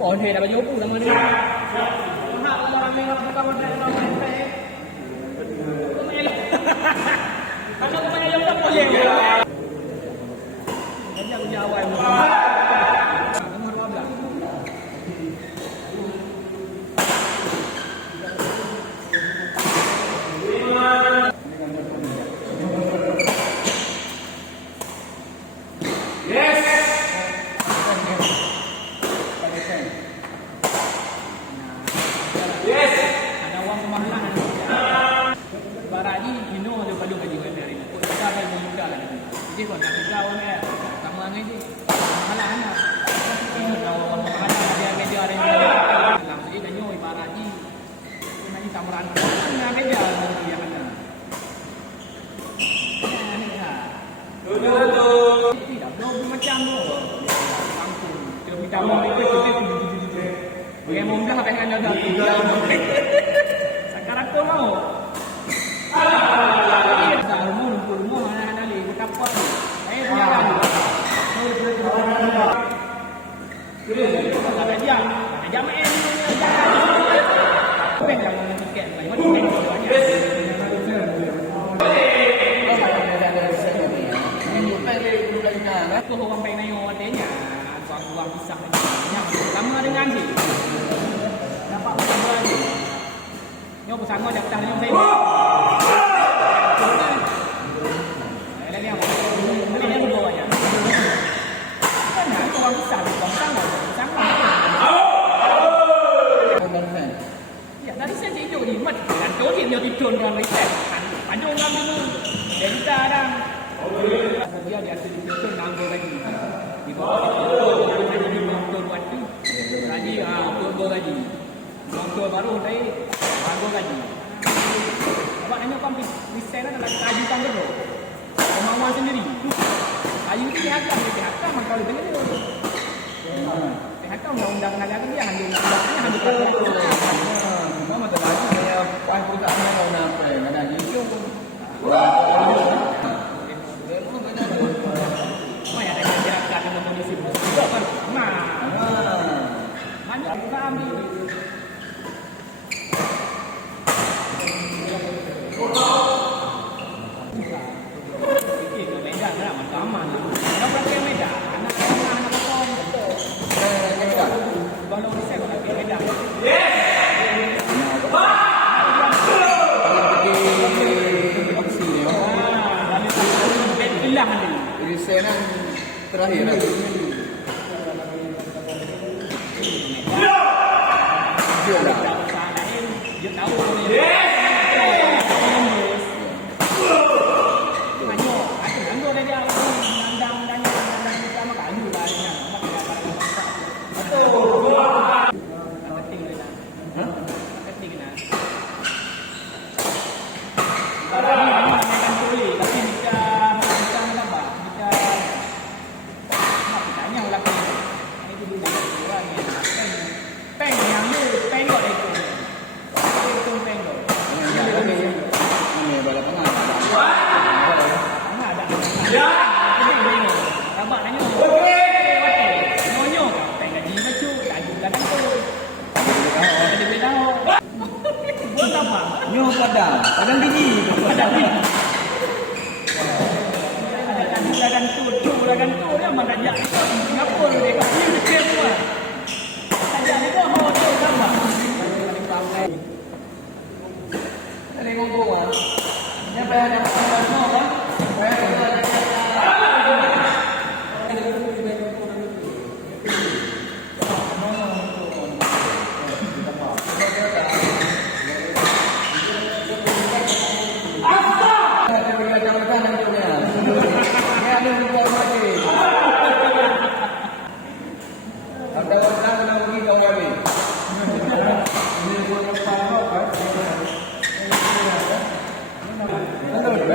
Còn thì là bao nhiêu phụ lắm đi. Ano ko yung tapoy? Kanya kunyaway mo. Jadi kalau nak kerja orang ni, sama dengan ni, malah nak. Kalau malah dia kerja ada yang dalam jadi dah nyoi barat ni, ni tamuran nak kerja dia kata. Betul. Tidak, belum macam tu. Langsung kita minta kita. Dia mau dah pengen ada tu. Sekarang tu mau. Sama dengan si dapat bersama ni nyo bersama daftar nyo saya ni apa ni dua aja kan nak orang besar sama ya dari saya hidup di mat dan tu dia di turun orang lain panjang orang dulu dan kita orang dia di atas di turun nanggo lagi di bawah gaji untuk gaji untuk baru dari baru gaji apa hanya kau desain adalah gaji kan dulu kemauan sendiri gaji itu PHK maka kalau dengan itu PHK undang-undang negara dia hanya nama terlaju saya pakai perusahaan kalau nak ada itu kami beda lah macam mana kalau pakai beda anak potong kalau saya pakai beda hilang ni desain terakhir dia tahu padang biji dan tu dia mana dia ngapur dia kat sini dia semua saja ni kau mau tu sama ada ngomong dia bayar semua kan Betul.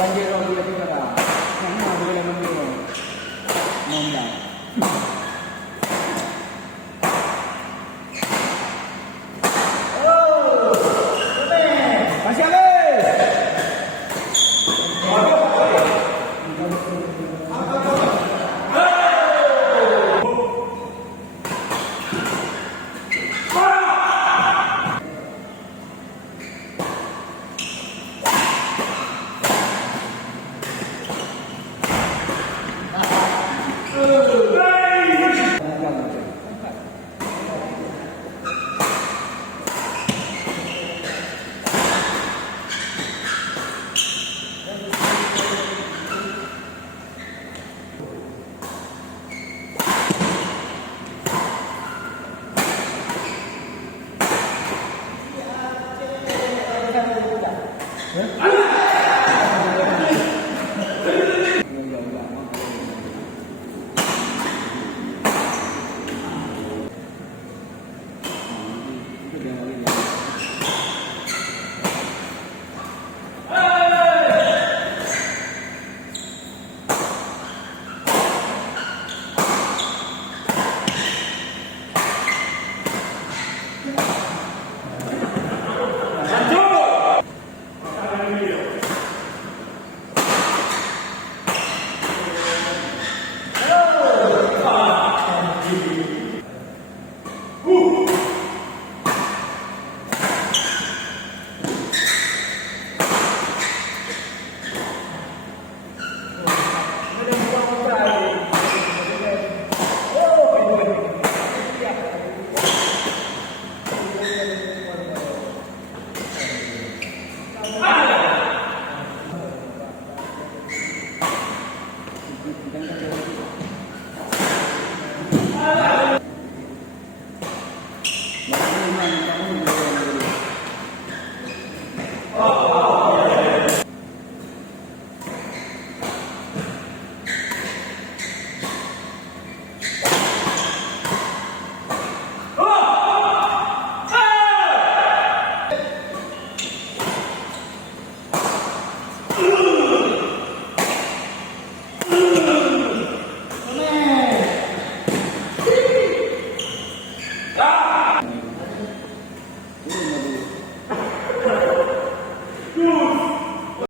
banjir orang dia tu dah. Mana boleh banjir orang. Nomor. Masih ada. Hah?